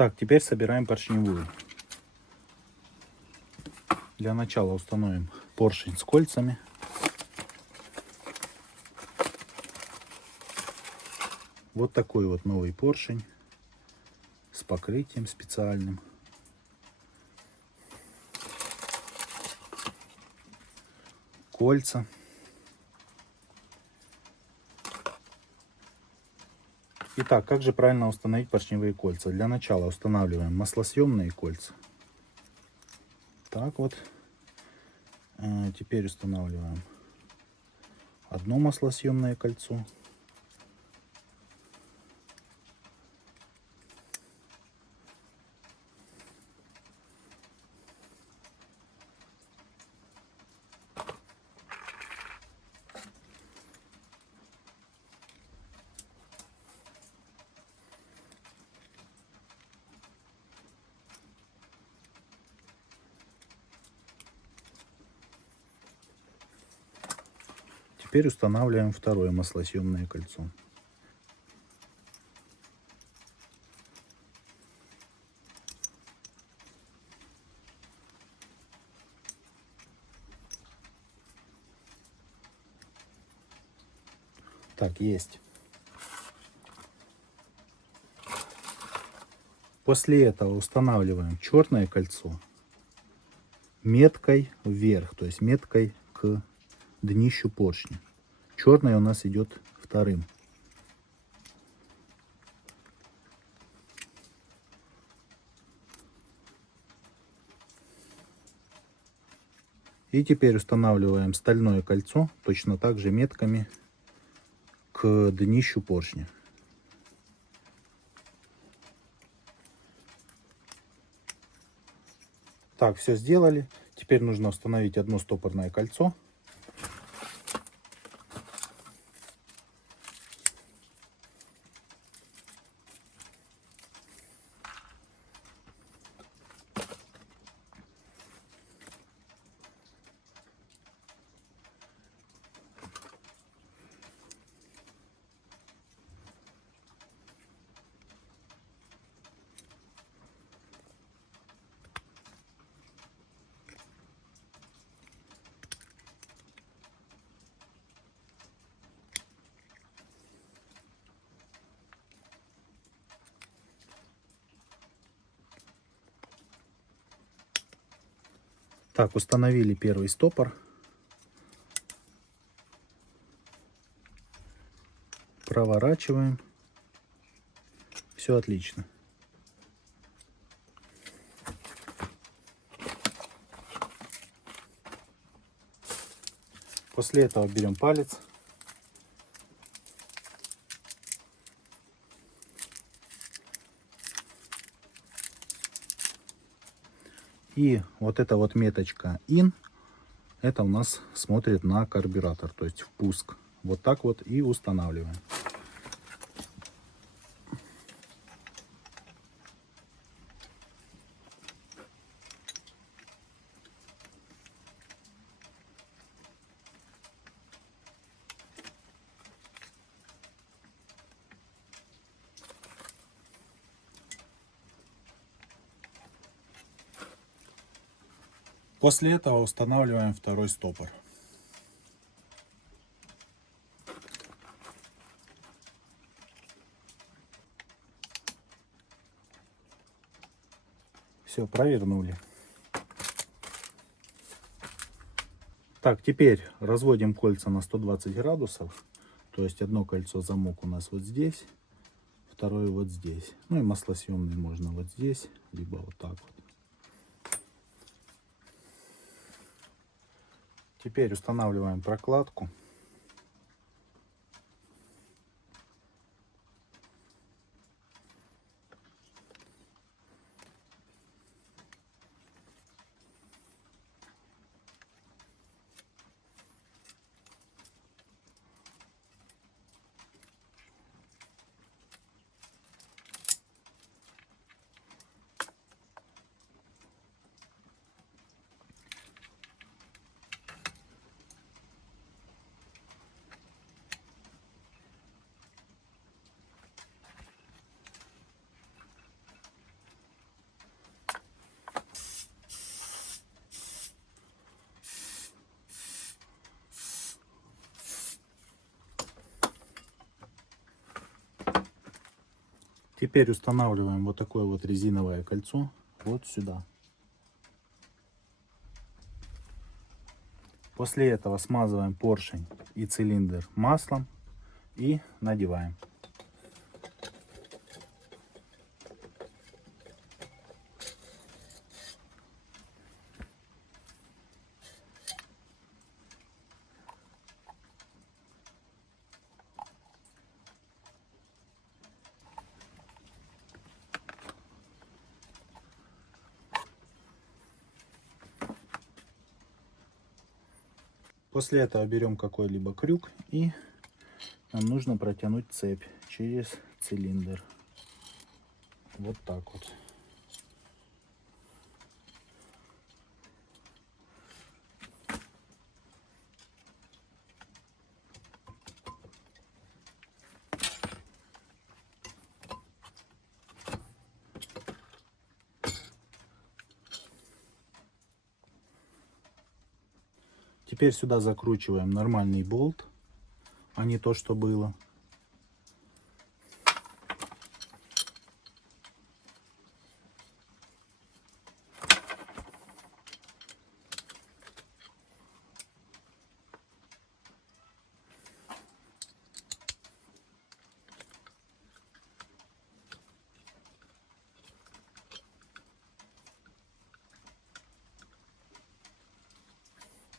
Так, теперь собираем поршневую. Для начала установим поршень с кольцами. Вот такой вот новый поршень с покрытием специальным. Кольца. Итак, как же правильно установить поршневые кольца? Для начала устанавливаем маслосъемные кольца. Так вот. Теперь устанавливаем одно маслосъемное кольцо. Теперь устанавливаем второе маслосъемное кольцо. Так, есть. После этого устанавливаем черное кольцо меткой вверх, то есть меткой к днищу поршня. Черное у нас идет вторым. И теперь устанавливаем стальное кольцо точно так же метками к днищу поршня. Так, все сделали. Теперь нужно установить одно стопорное кольцо. Так, установили первый стопор. Проворачиваем. Все отлично. После этого берем палец. И вот эта вот меточка IN, это у нас смотрит на карбюратор, то есть впуск. Вот так вот и устанавливаем. После этого устанавливаем второй стопор. Все, провернули. Так, теперь разводим кольца на 120 градусов. То есть одно кольцо замок у нас вот здесь, второе вот здесь. Ну и маслосъемный можно вот здесь, либо вот так вот. Теперь устанавливаем прокладку. Теперь устанавливаем вот такое вот резиновое кольцо вот сюда. После этого смазываем поршень и цилиндр маслом и надеваем. После этого берем какой-либо крюк и нам нужно протянуть цепь через цилиндр. Вот так вот. Теперь сюда закручиваем нормальный болт, а не то, что было.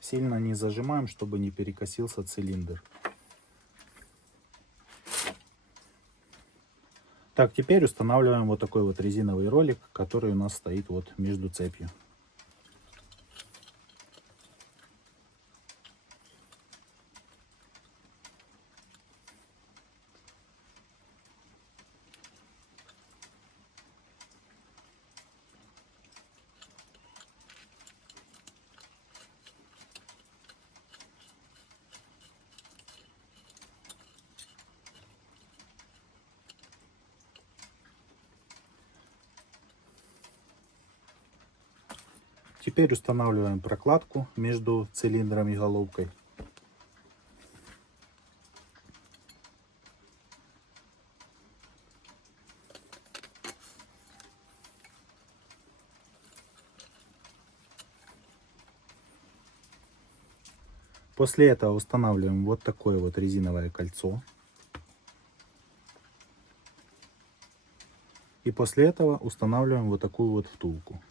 Сильно не зажимаем, чтобы не перекосился цилиндр. Так, теперь устанавливаем вот такой вот резиновый ролик, который у нас стоит вот между цепью. Теперь устанавливаем прокладку между цилиндром и головкой. После этого устанавливаем вот такое вот резиновое кольцо. И после этого устанавливаем вот такую вот втулку.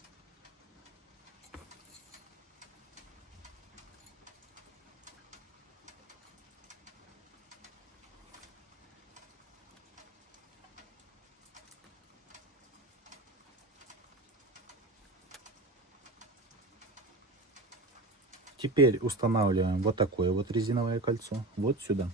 Теперь устанавливаем вот такое вот резиновое кольцо вот сюда.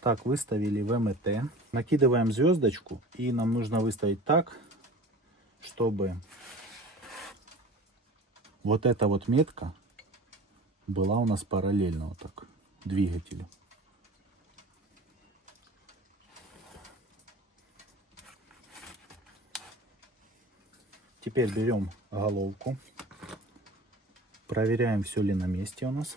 Так, выставили ВМТ. Накидываем звездочку, и нам нужно выставить так, чтобы вот эта вот метка была у нас параллельно вот так двигателю. Теперь берем головку, проверяем, все ли на месте у нас.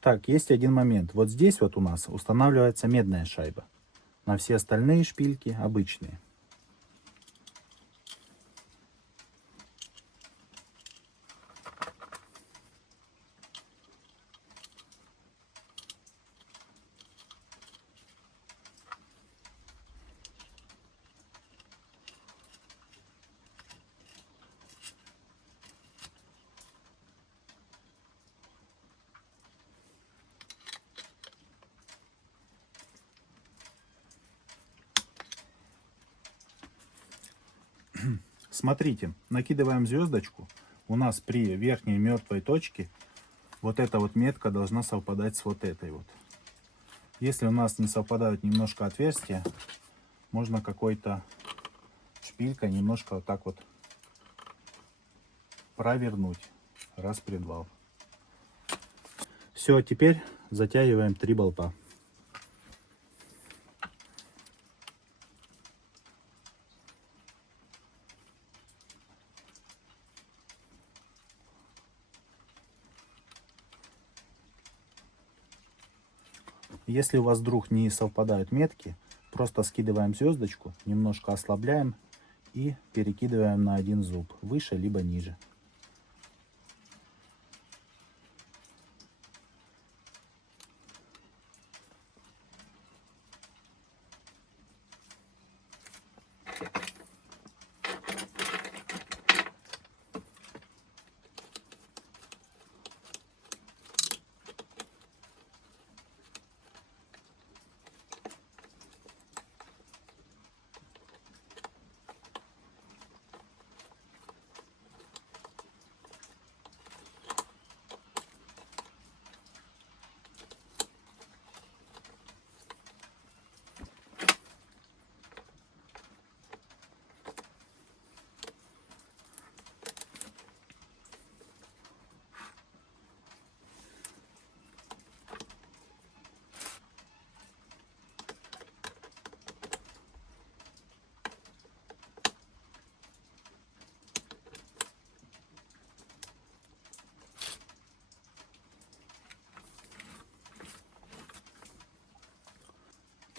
Так, есть один момент. Вот здесь вот у нас устанавливается медная шайба. На все остальные шпильки обычные. Смотрите, накидываем звездочку. У нас при верхней мертвой точке вот эта вот метка должна совпадать с вот этой вот. Если у нас не совпадают немножко отверстия, можно какой-то шпилькой немножко вот так вот провернуть, распредвал. Все, теперь затягиваем 3 болта. Если у вас вдруг не совпадают метки, просто скидываем звездочку, немножко ослабляем и перекидываем на один зуб, выше либо ниже.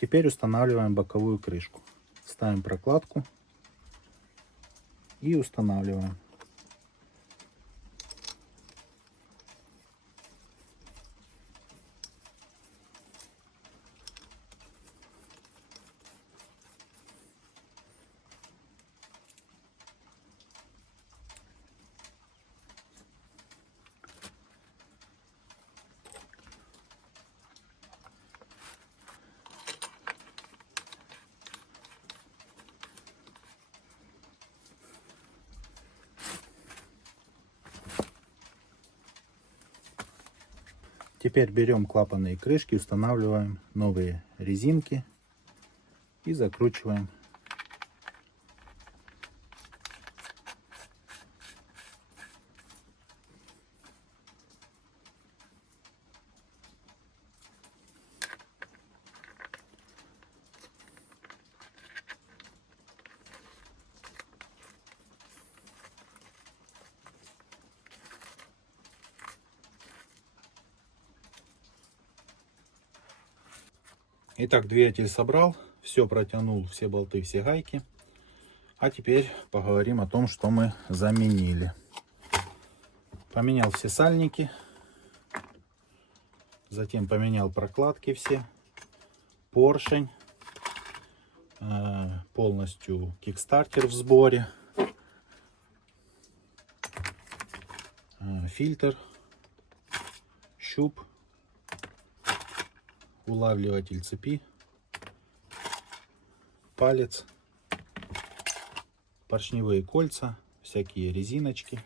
Теперь устанавливаем боковую крышку. Ставим прокладку и устанавливаем. Теперь берем клапанные крышки, устанавливаем новые резинки и закручиваем. Итак, двигатель собрал, все протянул, все болты, все гайки. А теперь поговорим о том, что мы заменили. Поменял все сальники, затем поменял прокладки все, поршень, полностью кикстартер в сборе, фильтр, щуп, улавливатель цепи, палец, поршневые кольца, всякие резиночки,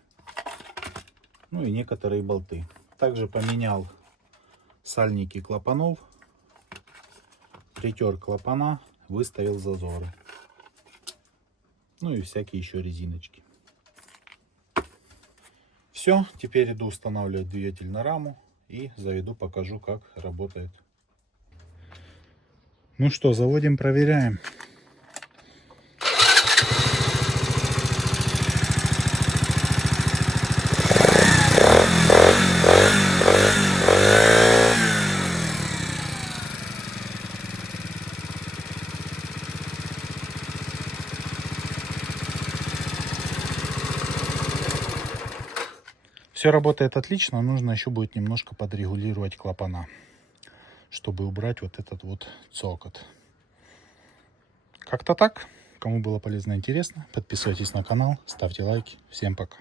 ну и некоторые болты. Также поменял сальники клапанов, притер клапана, выставил зазоры, ну и всякие еще резиночки. Все, теперь иду устанавливать двигатель на раму и заведу, покажу, как работает. Ну что, заводим, проверяем. Все работает отлично, нужно еще будет немножко подрегулировать клапана, чтобы убрать вот этот вот цокот. Как-то так. Кому было полезно и интересно, подписывайтесь на канал, ставьте лайки. Всем пока.